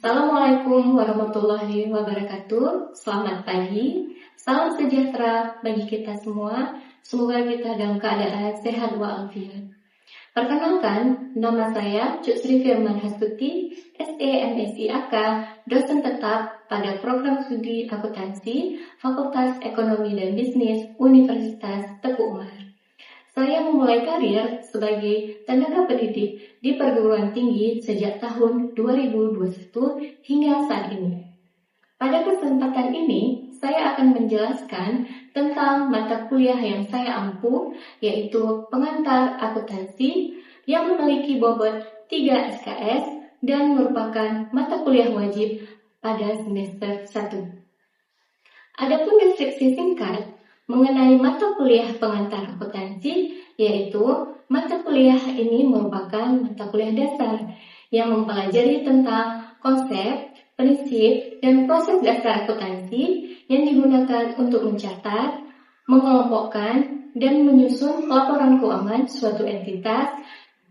Assalamualaikum warahmatullahi wabarakatuh. Selamat pagi, salam sejahtera bagi kita semua. Semoga kita dalam keadaan sehat walafiat. Perkenalkan, nama saya Cuk Sri Firman Hastuti, SE MSI AK, dosen tetap pada program studi akuntansi Fakultas Ekonomi dan Bisnis Universitas Teguh Umar. Saya memulai karir sebagai tenaga pendidik di perguruan tinggi sejak tahun 2021 hingga saat ini. Pada kesempatan ini, saya akan menjelaskan tentang mata kuliah yang saya ampuh, yaitu pengantar akuntansi yang memiliki bobot 3 SKS dan merupakan mata kuliah wajib pada semester 1. Adapun deskripsi singkat mengenai mata kuliah pengantar akuntansi, yaitu mata kuliah ini merupakan mata kuliah dasar yang mempelajari tentang konsep, prinsip, dan proses dasar akuntansi yang digunakan untuk mencatat, mengelompokkan, dan menyusun laporan keuangan suatu entitas,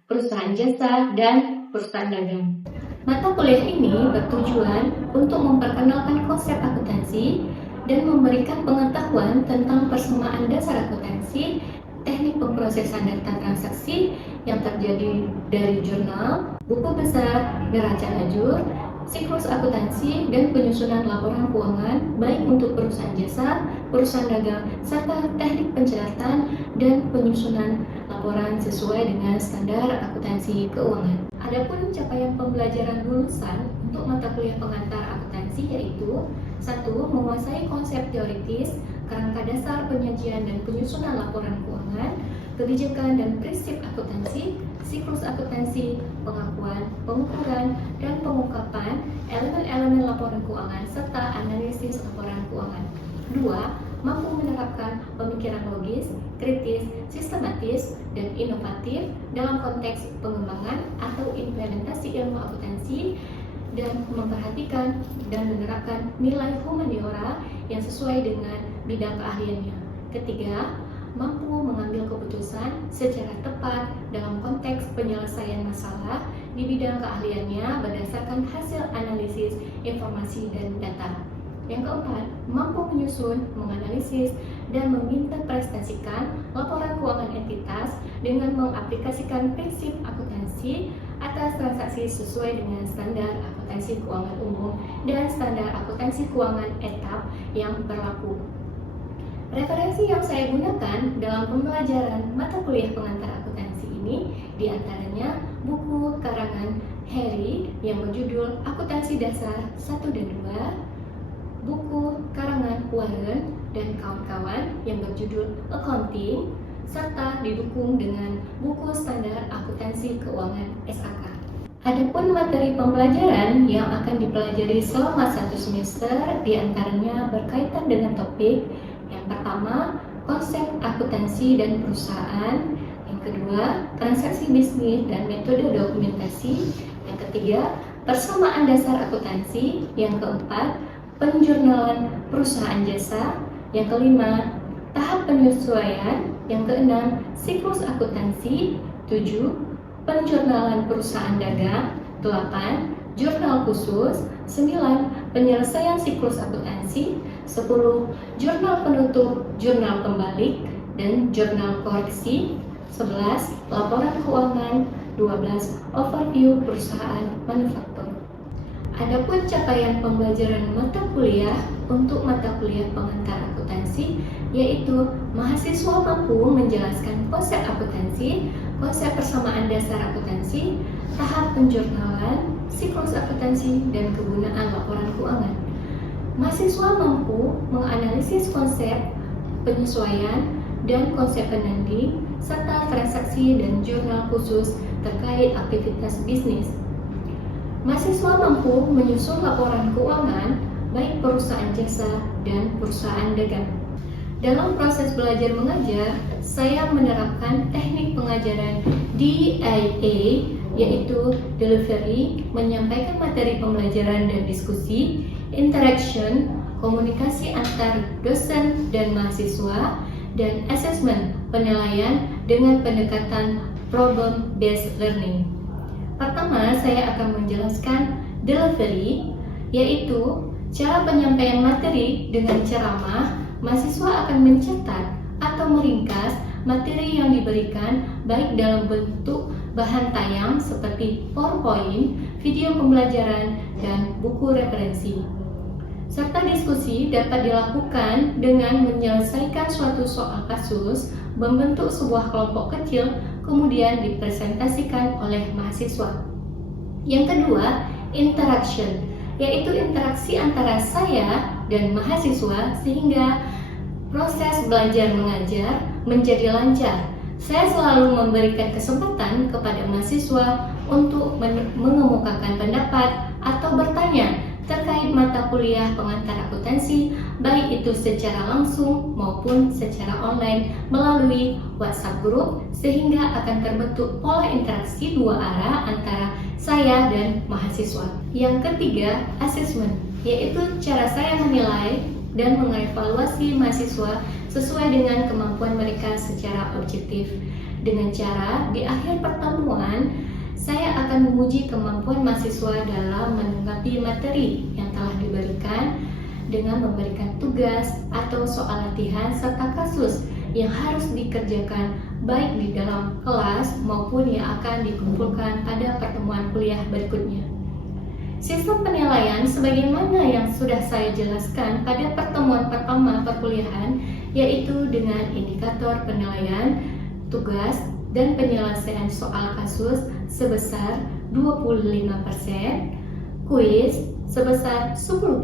perusahaan jasa, dan perusahaan dagang. Mata kuliah ini bertujuan untuk memperkenalkan konsep akuntansi dan memberikan pengetahuan tentang persamaan dasar akuntansi, teknik pemrosesan data transaksi yang terjadi dari jurnal, buku besar, neraca lajur, siklus akuntansi, dan penyusunan laporan keuangan baik untuk perusahaan jasa, perusahaan dagang, serta teknik pencatatan dan penyusunan laporan sesuai dengan standar akuntansi keuangan. Adapun capaian pembelajaran lulusan untuk mata kuliah pengantar akuntansi yaitu 1. Menguasai konsep teoritis, kerangka dasar penyajian dan penyusunan laporan keuangan, kebijakan dan prinsip akuntansi, siklus akuntansi, pengakuan, pengukuran, dan pengungkapan elemen-elemen laporan keuangan, serta analisis laporan keuangan. 2. Mampu menerapkan pemikiran logis, kritis, sistematis, dan inovatif dalam konteks pengembangan atau implementasi ilmu akuntansi dan memperhatikan dan menerapkan nilai humaniora yang sesuai dengan bidang keahliannya. 3. Mampu mengambil keputusan secara tepat dalam konteks penyelesaian masalah di bidang keahliannya berdasarkan hasil analisis informasi dan data. Yang 4, mampu menyusun, menganalisis, dan menginterpretasikan laporan keuangan entitas dengan mengaplikasikan prinsip akuntansi atas transaksi sesuai dengan standar akuntansi keuangan umum dan standar akuntansi keuangan etap yang berlaku. Referensi yang saya gunakan dalam pembelajaran mata kuliah pengantar akuntansi ini diantaranya buku karangan Harry yang berjudul Akuntansi Dasar 1 dan 2, buku karangan Warren dan kawan-kawan yang berjudul Accounting, serta didukung dengan buku standar akuntansi keuangan SAK. Adapun materi pembelajaran yang akan dipelajari selama 1 semester diantaranya berkaitan dengan topik yang pertama, konsep akuntansi dan perusahaan, yang kedua, transaksi bisnis dan metode dokumentasi, yang ketiga, persamaan dasar akuntansi, yang keempat, penjurnalan perusahaan jasa, yang kelima, tahap penyesuaian, yang keenam, siklus akuntansi, 7, penjurnalan perusahaan dagang, 8, jurnal khusus, 9, penyelesaian siklus akuntansi, 10, jurnal penutup, jurnal pembalik, dan jurnal koreksi, 11, laporan keuangan, 12, overview perusahaan manufaktur. Adapun capaian pembelajaran mata kuliah untuk mata kuliah pengantar akuntansi yaitu mahasiswa mampu menjelaskan konsep akuntansi, konsep persamaan dasar akuntansi, tahap penjurnalan, siklus akuntansi, dan kegunaan laporan keuangan. Mahasiswa mampu menganalisis konsep penyesuaian dan konsep penanding serta transaksi dan jurnal khusus terkait aktivitas bisnis. Mahasiswa mampu menyusun laporan keuangan baik perusahaan jasa dan perusahaan dagang. Dalam proses belajar mengajar, saya menerapkan teknik pengajaran DIA, yaitu delivery, menyampaikan materi pembelajaran dan diskusi, interaction, komunikasi antar dosen dan mahasiswa, dan assessment, penilaian dengan pendekatan problem-based learning. Pertama, saya akan menjelaskan delivery, yaitu cara penyampaian materi dengan ceramah. Mahasiswa akan mencatat atau meringkas materi yang diberikan baik dalam bentuk bahan tayang seperti PowerPoint, video pembelajaran, dan buku referensi. Serta diskusi dapat dilakukan dengan menyelesaikan suatu soal kasus, membentuk sebuah kelompok kecil, kemudian dipresentasikan oleh mahasiswa. Yang kedua, interaction, yaitu interaksi antara saya dan mahasiswa sehingga proses belajar mengajar menjadi lancar. Saya selalu memberikan kesempatan kepada mahasiswa untuk mengemukakan pendapat atau bertanya terkait mata kuliah pengantar akuntansi, baik itu secara langsung maupun secara online melalui WhatsApp group, sehingga akan terbentuk pola interaksi dua arah antara saya dan mahasiswa. Yang ketiga, assessment, yaitu cara saya menilai dan mengevaluasi mahasiswa sesuai dengan kemampuan mereka secara objektif. Dengan cara di akhir pertemuan, saya akan menguji kemampuan mahasiswa dalam menanggapi materi yang telah diberikan dengan memberikan tugas atau soal latihan serta kasus yang harus dikerjakan baik di dalam kelas maupun yang akan dikumpulkan pada pertemuan kuliah berikutnya. Sistem penilaian sebagaimana yang sudah saya jelaskan pada pertemuan pertama perkuliahan, yaitu dengan indikator penilaian tugas dan penyelesaian soal kasus sebesar 25%, kuis sebesar 10%,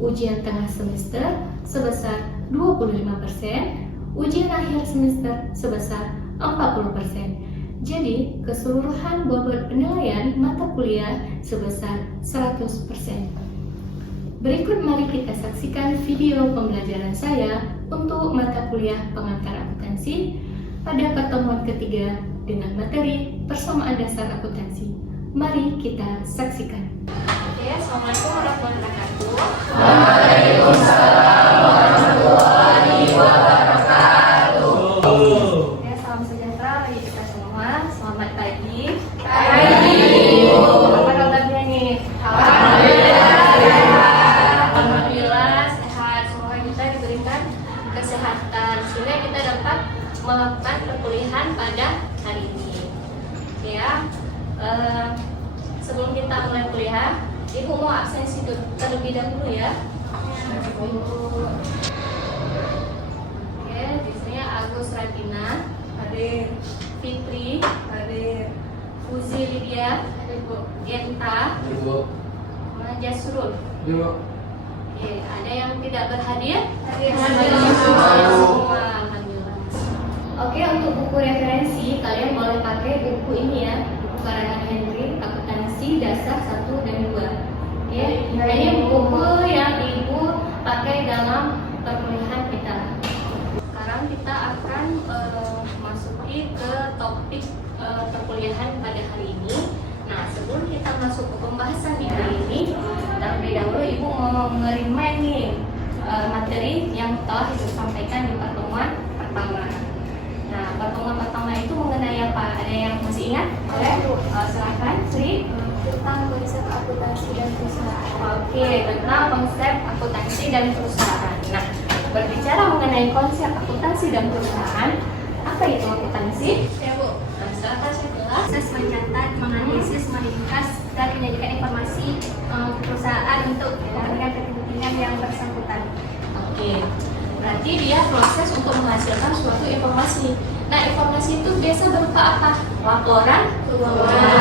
ujian tengah semester sebesar 25%, ujian akhir semester sebesar 40%. Jadi, keseluruhan bobot penilaian mata kuliah sebesar 100%. Berikut mari kita saksikan video pembelajaran saya untuk mata kuliah pengantar akuntansi pada pertemuan ketiga dengan materi persamaan dasar akuntansi. Mari kita saksikan. Oke, Assalamualaikum warahmatullahi wabarakatuh. Waalaikumsalam warahmatullahi wabarakatuh. Oke, salam sejahtera bagi kita semua. Selamat pagi. Pagi. Apa kabarnya nih? Alhamdulillah sehat. Semoga kita diberikan kesehatan sehingga kita dapat melakukan perkuliahan pada hari ini. Ya, sebelum kita mulai kuliah, Ibu mau absensi terlebih dahulu ya. Oke, di sini Agus Radina, hadir. Fitri, hadir. Fuzi Lydia, hadir Bu. Genta, Ibu. Jasrul. Yuk. Oke, ada yang tidak berhadir? Hadir. Hadir. Semua, alhamdulillah. Oke, untuk buku referensi kalian boleh pakai buku ini ya, buku karangan Henry Akuntansi Dasar 1 dan 2. Oke, ini buku yang Ibu pakai dalam perkuliahan kita. Sekarang kita akan masuki ke topik perkuliahan pada hari ini. Nah, sebelum kita masuk ke pembahasan di hari ini, terlebih dahulu Ibu mau nge-remind nih materi yang telah Ibu sampaikan di pertemuan pertama. Nah, pertemuan pertama itu mengenai apa? Ada yang masih ingat? Silakan, Sri. Tentang konsep akuntansi dan perusahaan. Oke, tentang konsep akuntansi dan perusahaan. Nah, berbicara mengenai konsep akuntansi dan perusahaan, apa itu akuntansi? Ya Bu, Silakan saya jelas. proses mencatat, menganalisis, meringkas, dan menyajikan informasi perusahaan untuk kepentingan yang bersangkutan. Oke, berarti dia proses untuk menghasilkan suatu informasi. Nah, informasi itu biasa berupa apa? Laporan keuangan.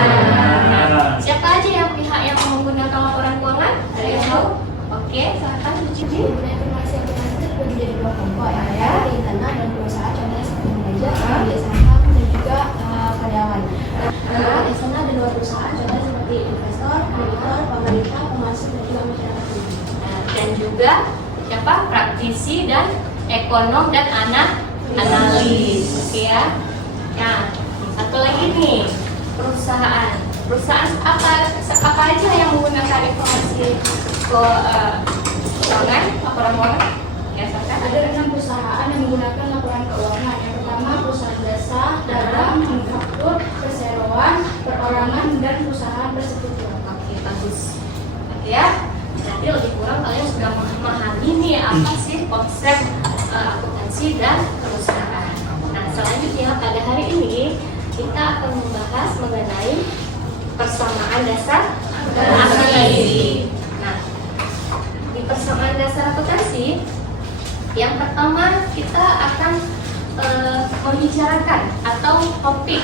Nah, siapa aja yang pihak yang menggunakan laporan keuangan? Ada yang tahu? Oke, silakan Uji. Informasi akuntansi terbagi dari dua kelompok ya, internal dan perusahaan, contohnya seperti manajer, pemilik saham, dan juga karyawan. Eksternal dan luar perusahaan, contohnya seperti investor, kreditor, pemerintah, pemasok, dan juga masyarakat umum. Dan juga siapa? Praktisi dan ekonom dan analis. Oke ya. Nah, satu lagi nih, perusahaan. Perusahaan apa aja yang menggunakan informasi keuangan, laporan keuangan? Ya, silakan. Ada 6 perusahaan yang menggunakan laporan keuangan. Yang pertama perusahaan jasa, barang, manufaktur, perseroan, perorangan, dan perusahaan bersekutu. Oke, bagus. ya. Jadi lebih kurang kalian sudah memahami nih apa sih konsep akuntansi dan perusahaan. Nah, selanjutnya pada hari ini kita akan membahas mengenai persamaan dasar akuntansi. Nah, di persamaan dasar akuntansi, yang pertama kita akan membicarakan atau topik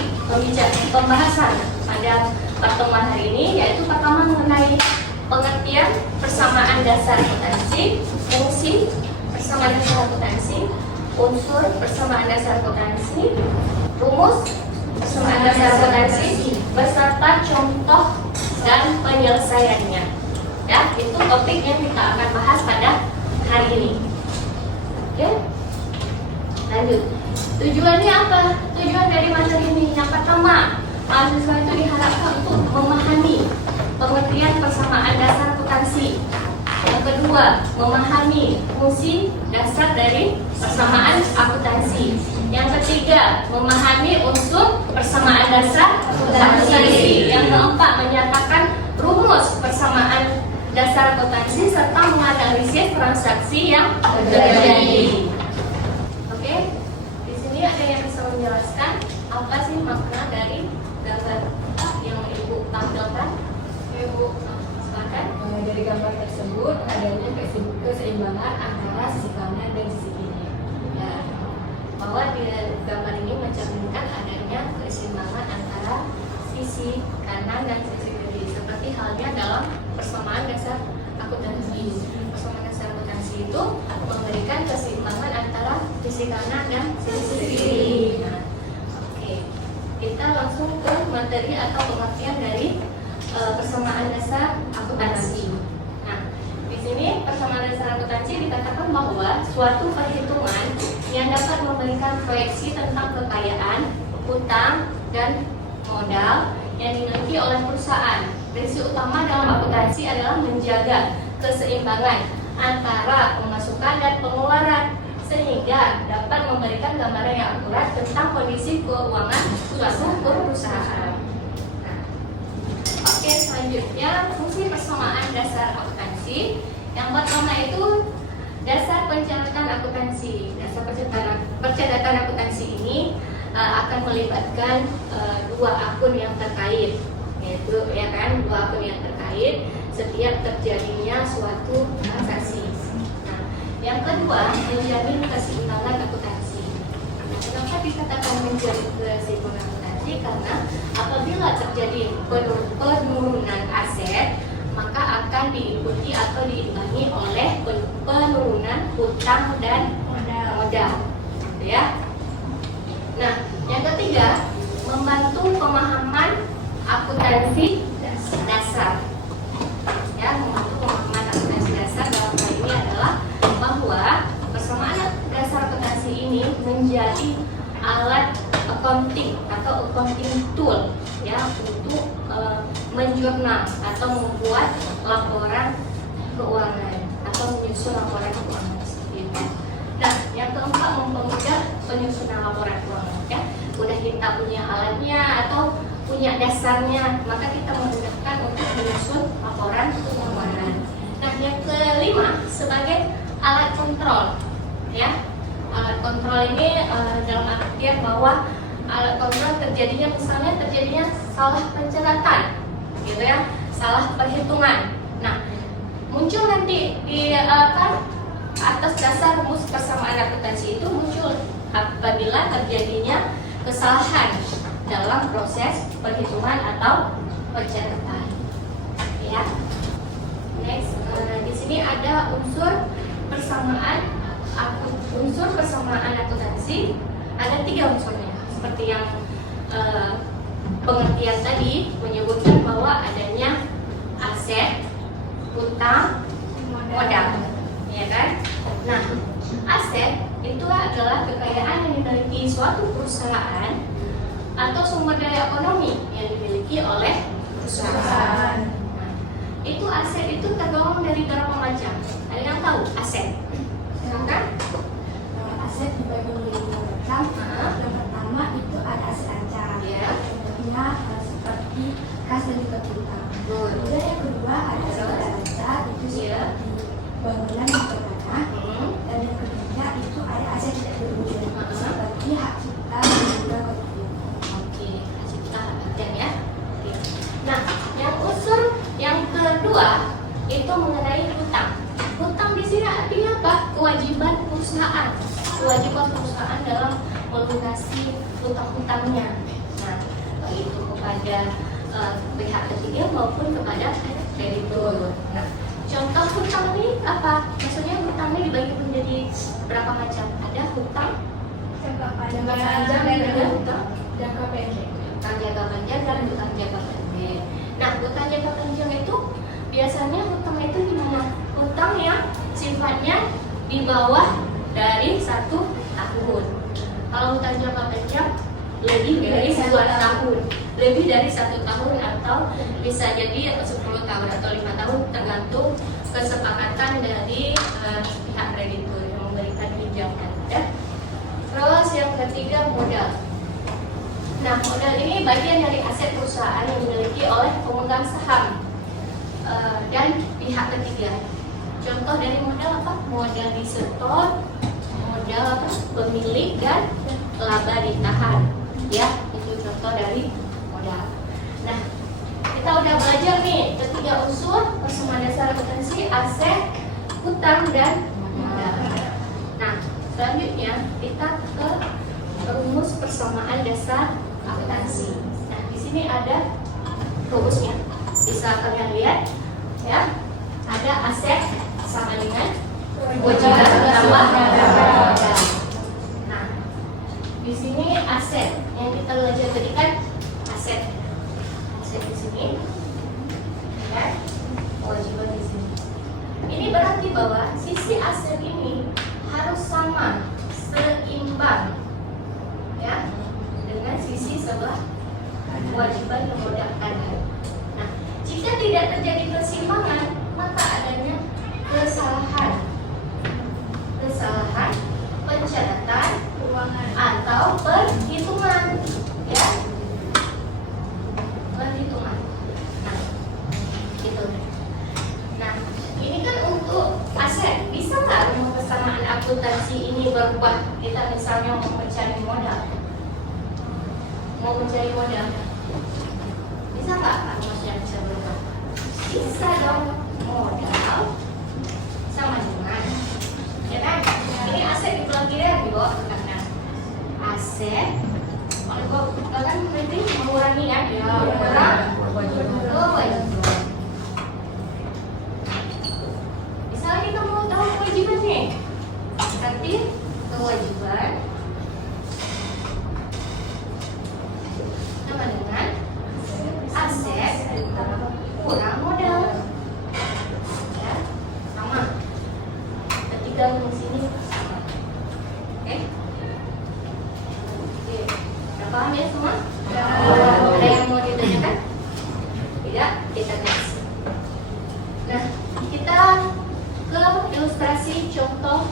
pembahasan pada pertemuan hari ini, yaitu pertama mengenai pengertian persamaan dasar akuntansi, fungsi persamaan dasar akuntansi, unsur persamaan dasar akuntansi, rumus persamaan dasar akuntansi, beserta contoh dan penyelesaiannya. Ya, itu topik yang kita akan bahas pada hari ini. Oke, lanjut. Tujuannya apa? Tujuan dari materi ini yang pertama, mahasiswa itu diharapkan untuk memahami pengertian persamaan dasar akuntansi. Yang kedua, memahami fungsi dasar dari persamaan akuntansi. Yang ketiga, memahami unsur persamaan dasar akuntansi. Yang keempat, menyatakan rumus persamaan dasar akuntansi serta menganalisis transaksi yang terjadi. Oke, di sini ada yang bisa menjelaskan apa sih makna dari gambar yang Ibu tampilkan? Ibu, silakan. Dari gambar tersebut adanya keseimbangan antara sisi kanan dan sisi kiri. Ya, bahwa di gambar ini mencerminkan adanya keseimbangan antara sisi kanan dan sisi kiri, seperti halnya dalam persamaan dasar akuntansi. Persamaan dasar akuntansi itu memberikan keseimbangan antara sisi kanan dan sisi kiri. Nah, oke, kita langsung ke materi atau pengertian dari persamaan dasar akuntansi. Nah, di sini persamaan dasar akuntansi dikatakan bahwa suatu perhitungan yang dapat memberikan proyeksi tentang kekayaan, utang, dan modal yang dimiliki oleh perusahaan. Prinsip utama dalam akuntansi adalah menjaga keseimbangan antara pemasukan dan pengeluaran sehingga dapat memberikan gambaran yang akurat tentang kondisi keuangan suatu perusahaan. Oke, selanjutnya fungsi persamaan dasar akuntansi. Yang pertama itu dasar pencatatan akuntansi. Dasar pencatatan akuntansi ini akan melibatkan dua akun yang terkait, yaitu ya kan, dua akun yang terkait setiap terjadinya suatu transaksi. Nah, yang kedua, menjamin keseimbangan akuntansi. Nah, kenapa dikatakan menjamin keseimbangan akuntansi? Karena apabila terjadi penurunan aset, maka akan diikuti atau diimbangi oleh penurunan utang dan modal, gitu ya. Nah, yang ketiga, membantu pemahaman akuntansi dasar. Ya, membantu pemahaman akuntansi dasar dalam hal ini adalah bahwa persamaan dasar akuntansi ini menjadi alat accounting atau accounting tool ya untuk menjurnal atau membuat laporan keuangan atau menyusun laporan keuangan seperti itu. Nah, yang keempat, mempermudah penyusunan laporan keuangan ya. Udah kita punya alatnya atau punya dasarnya, maka kita memudahkan untuk menyusun laporan keuangan. Nah, yang kelima, sebagai alat kontrol ya. Alat kontrol ini dalam artian bahwa alat kontrol misalnya terjadinya salah pencatatan gitu ya, salah perhitungan. Nah, muncul nanti di atas dasar rumus persamaan akuntansi itu muncul apabila terjadinya kesalahan dalam proses perhitungan atau pencatatan ya. Next, di sini ada unsur persamaan akuntansi. Ada 3 unsurnya, seperti yang pengertian tadi menyebutkan bahwa adanya aset, utang, modal, ya kan? Nah, aset itu adalah kekayaan yang dimiliki suatu perusahaan atau sumber daya ekonomi yang dimiliki oleh perusahaan. Nah, itu aset itu tergolong dari berapa macam? Ada yang tahu aset? Silakan. Aset dibagi menjadi 2 macam. Yang pertama itu ada aset ancam. Ya. Contohnya seperti kas dan juga piutang. Kemudian yang kedua ada aset dalam. hutang-hutangnya. Nah, baik itu kepada pihak ketiga maupun kepada kreditur. Nah, contoh hutang ini apa? Maksudnya hutangnya dibagi menjadi berapa macam? Ada hutang jangka panjang panjang dan ada hutang jangka pendek. hutang jangka panjang dan hutang jangka pendek. Nah, hutang jangka panjang itu biasanya hutang itu gimana? Hutang yang sifatnya di bawah dari 1 tahun. Kalau hutang jangka panjang lebih dari 1 tahun, lebih dari 1 tahun atau bisa jadi 10 tahun atau 5 tahun tergantung kesepakatan dari pihak kreditur yang memberikan pinjaman. Ya. Terus yang ketiga modal. Nah, modal ini bagian dari aset perusahaan yang dimiliki oleh pemegang saham dan pihak ketiga. Contoh dari modal apa? Modal disetor, modal apa? Pemilik dan laba ditahan. Ya, itu contoh dari modal. Nah, kita udah belajar nih ketiga unsur persamaan dasar akuntansi, aset, hutang dan modal. Nah, selanjutnya kita ke rumus persamaan dasar akuntansi. Nah, di sini ada rumusnya. Bisa kalian lihat, ya. Ada aset sama dengan kewajiban tambah modal. Nah, di sini aset yang kita belajar tadi kan aset di sini, ya. Kewajiban di sini. Ini berarti bahwa sisi aset ini harus sama, seimbang, ya, dengan sisi sebelah kewajiban memodalkan. Nah, jika tidak terjadi keseimbangan, maka adanya kesalahan pencatatan keuangan atau perhitungan, ya, perhitungan. Nah, gitu. Nah, ini kan untuk aset. Bisa nggak rumus persamaan akuntansi ini berubah? Kita misalnya mau mencari modal, bisa nggak rumusnya bisa berubah? Bisa dong. Modal sama dengan, ya kan? Ini aset di belah kiri, di bawah ke kanan. Aset, kalau kan berarti mengurangi ya, kurang kewajiban. Misalnya kita mau tahu kewajiban nih, nanti kewajiban sama dengan aset kurang modal. Ya, sama. Ketiga rumus ini sama. Oke? Udah paham ya semua? Ada yang mau ditanyakan? Tidak? Kita next. Nah, kita ke ilustrasi contoh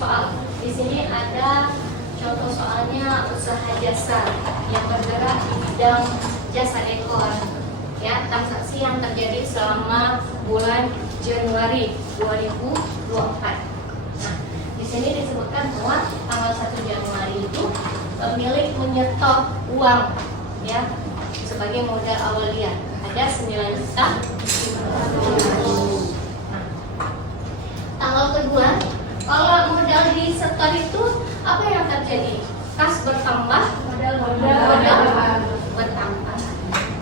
soal. Di sini ada contoh soalnya usaha jasa yang bergerak di bidang jasa dekor, ya, transaksi yang terjadi selama bulan Januari 2024. Nah, di sini disebutkan bahwa tanggal 1 Januari itu pemilik menyetor uang, ya, sebagai modal awalnya ada 9 juta. Nah, tanggal kedua, kalau modal disetor itu apa yang terjadi? Kas bertambah, modal bertambah.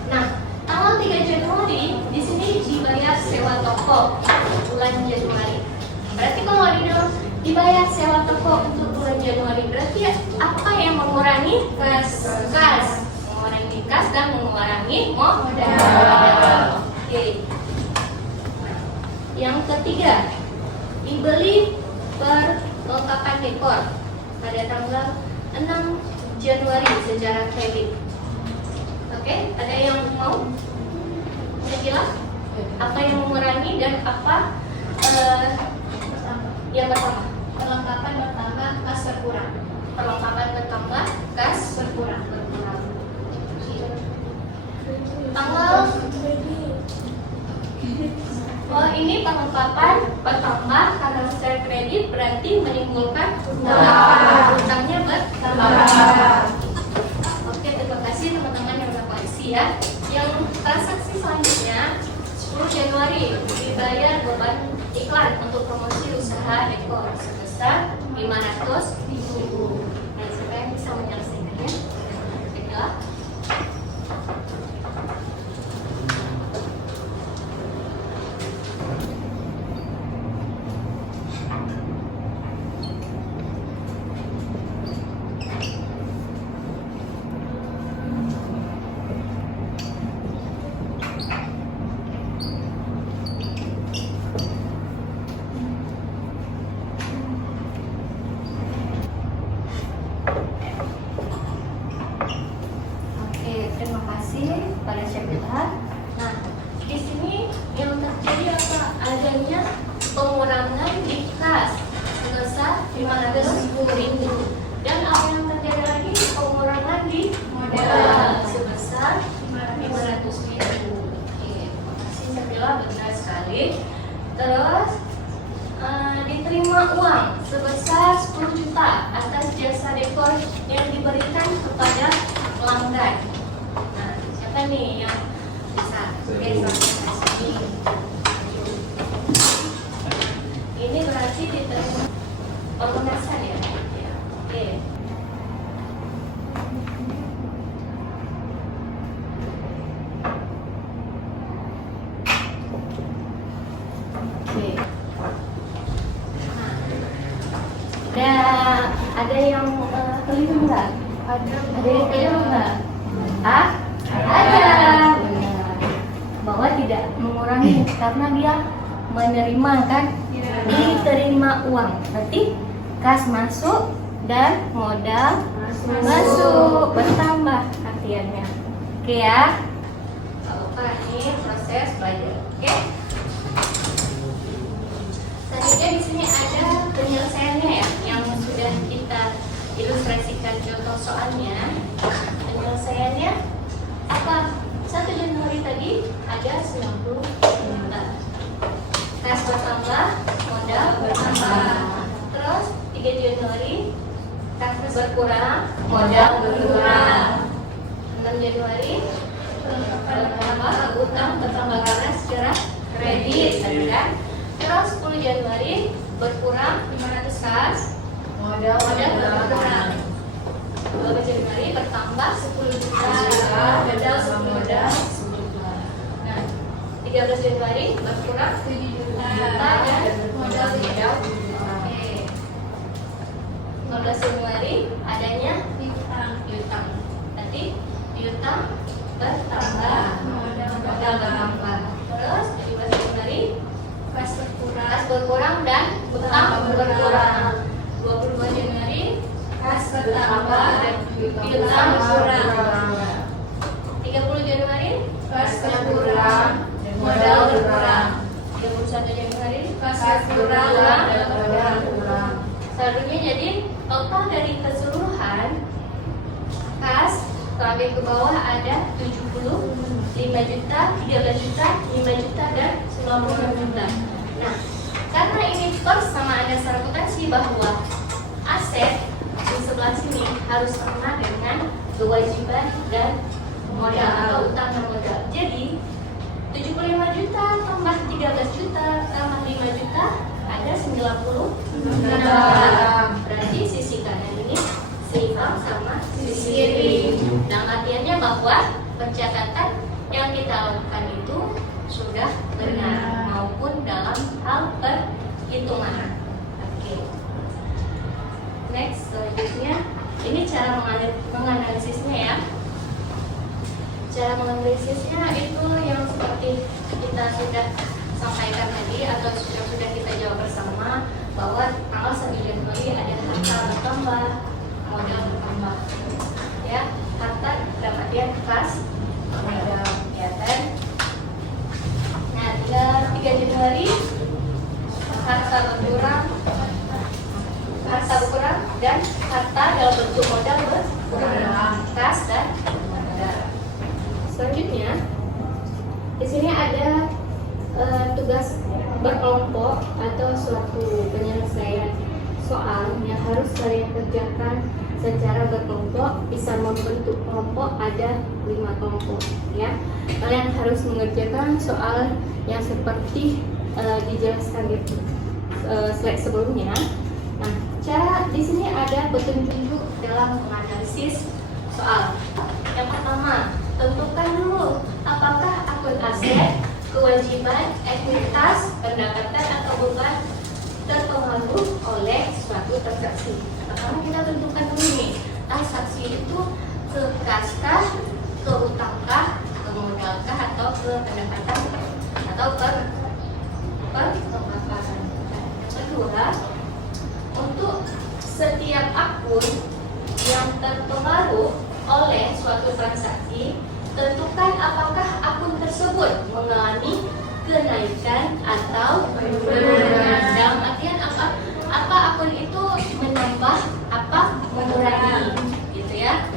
Nah, tanggal 3 Januari di sini dibayar sewa toko bulan Januari. Berarti kalau dibayar sewa toko untuk bulan Januari, berarti apa yang mengurangi? Kas, mengurangi kas dan mengurangi modal. Oke. Nah, yang ketiga, dibeli perlengkapan dekor pada tanggal 6 Januari secara kredit. Oke, ada yang mau menjelaskan apa yang mengurangi dan apa yang bertambah? Perlengkapan bertambah, kas berkurang. Perlengkapan bertambah, kas berkurang. Tanggal ini perlengkapan bertambah karena secara kredit berarti menimbulkan hutangnya bertambah. Oke, terima kasih teman-teman yang berkoleksi ya. Yang transaksi selanjutnya 10 Januari dibayar beban iklan untuk promosi usaha dekor sebesar 500.000. Nah, pada cek kita. Nah, di sini yang terjadi apa? Adanya pengurangan di kas sebesar 510.000. Dan apa yang terjadi lagi? Pengurangan di modal sebesar 500.000. Oke, makasih Sabila, benar sekali. Terus diterima uang sebesar 10 juta atas jasa dekor yang diberikan kepada pelanggan. Nah, siapa nih yang bisa? Oke, ini berarti diterima pelunasan ya? Ya, oke. Oke. Ada yang keliru nggak? Ada yang keliru nggak? Ada. Benar. Bahwa tidak mengurangi karena dia menerima kan? Diterima uang. Berarti kas masuk dan modal masuk bertambah artiannya. Oke ya? Kalau ini proses belajar. Oke? Selanjutnya di sini ada penyelesaiannya ya, yang sudah kita ilustrasikan contoh soalnya. Penyelesaiannya apa? 1 Januari tadi ada 90 juta. Kas bertambah, modal bertambah. Terus 3 Januari kas berkurang, modal berkurang. 6 Januari bertambah, utang bertambah karena secara kredit, kan? Terus 10 Januari berkurang 500 kas, modal berkurang. 12 Januari bertambah 10 juta, modal 10 juta. Nah, 13 Januari berkurang 7 juta dan modal 7 juta. Oke. 15 Januari adanya piutang. Nanti piutang bertambah, modal bertambah. Terus 17 Januari kas berkurang dan utang berkurang. 22 Januari kas bertambah dan piutang berkurang. 30 Januari kas berkurang, modal berkurang. 31 Januari kas berkurang dan modal berkurang. Saldonya jadi total dari keseluruhan kas sampai ke bawah ada 70, 5 juta, 13 juta, 5 juta dan 90 juta. Nah, karena ini persamaan dasar akuntansi bahwa aset di sebelah sini harus sama dengan kewajiban dan modal atau utang dan modal. Jadi 75 juta tambah 13 juta tambah 5 juta ada 90 juta. Berarti sisi kanan ini seimbang sama sisi kiri. Nah, artiannya bahwa pencatatan yang kita lakukan itu sudah benar maupun dalam hal perhitungan. Oke. Next, selanjutnya ini cara menganalisisnya ya. Cara menganalisisnya itu yang seperti kita sudah sampaikan tadi atau sudah kita jawab bersama bahwa tanggal 1 Januari ada harta bertambah, modal bertambah. Ya, harta dalam artian kas, modal ya kan. Nah, 3 Januari harta berkurang dan harta dalam bentuk modal berkurang, kas dan modal. Selanjutnya di sini ada tugas berkelompok atau suatu penyelesaian soal yang harus kalian kerjakan secara berkelompok. Bisa membentuk kelompok ada 5 kelompok ya. Kalian harus mengerjakan soal yang seperti dijelaskan di slide sebelumnya. Nah, cara di sini ada petunjuk dalam menganalisis soal. Yang pertama, tentukan dulu apakah akun aset, kewajiban, ekuitas, pendapatan atau beban terpengaruh oleh suatu transaksi. Pertama kita tentukan dulu nih, transaksi itu ke kaskah, ke utangkah, ke modalkah atau ke pendapatan atau ke pemakaran. Yang kedua, untuk setiap akun yang terpengaruh oleh suatu transaksi, tentukan apakah akun tersebut mengalami kenaikan atau penurunan. Dalam artian apa akun itu menambah, apa mengurangi, gitu ya.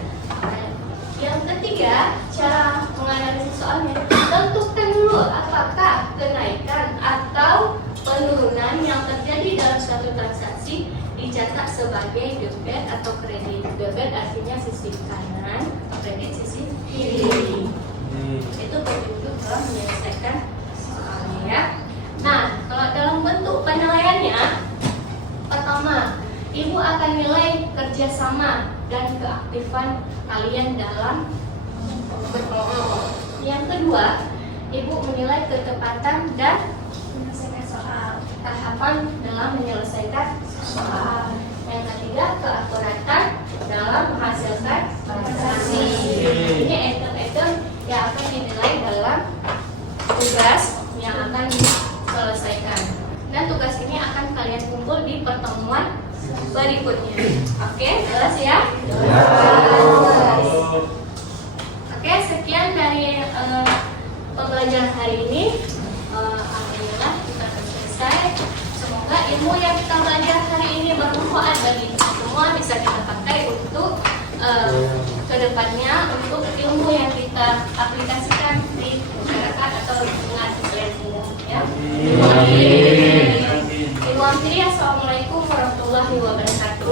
Yang ketiga, cara menganalisis soalnya, tentukan dulu apakah kenaikan atau penurunan yang terjadi dalam suatu transaksi dicatat sebagai debit atau kredit. Debit artinya sisi kanan, kredit sisi kiri. Itu petunjuk dalam menyelesaikan soalnya ya. Nah, kalau dalam bentuk penilaiannya, pertama, ibu akan nilai kerjasama dan keaktifan kalian dalam berkelompok. Yang kedua, ibu menilai ketepatan dan menyelesaikan soal, tahapan dalam menyelesaikan soal. Yang ketiga, keakuratan dalam menghasilkan transaksi. Ini item-item yang akan dinilai dalam tugas yang akan diselesaikan. Dan tugas ini akan kalian kumpul di pertemuan berikutnya. Oke, jelas ya? Oke, sekian dari pembelajaran hari ini. Alhamdulillah kita selesai. Semoga ilmu yang kita belajar hari ini bermanfaat bagi kita semua, bisa kita pakai untuk kedepannya, untuk ilmu yang kita aplikasikan di masyarakat atau lingkungan kalian semua. Ya. Assalamualaikum warahmatullahi wabarakatuh.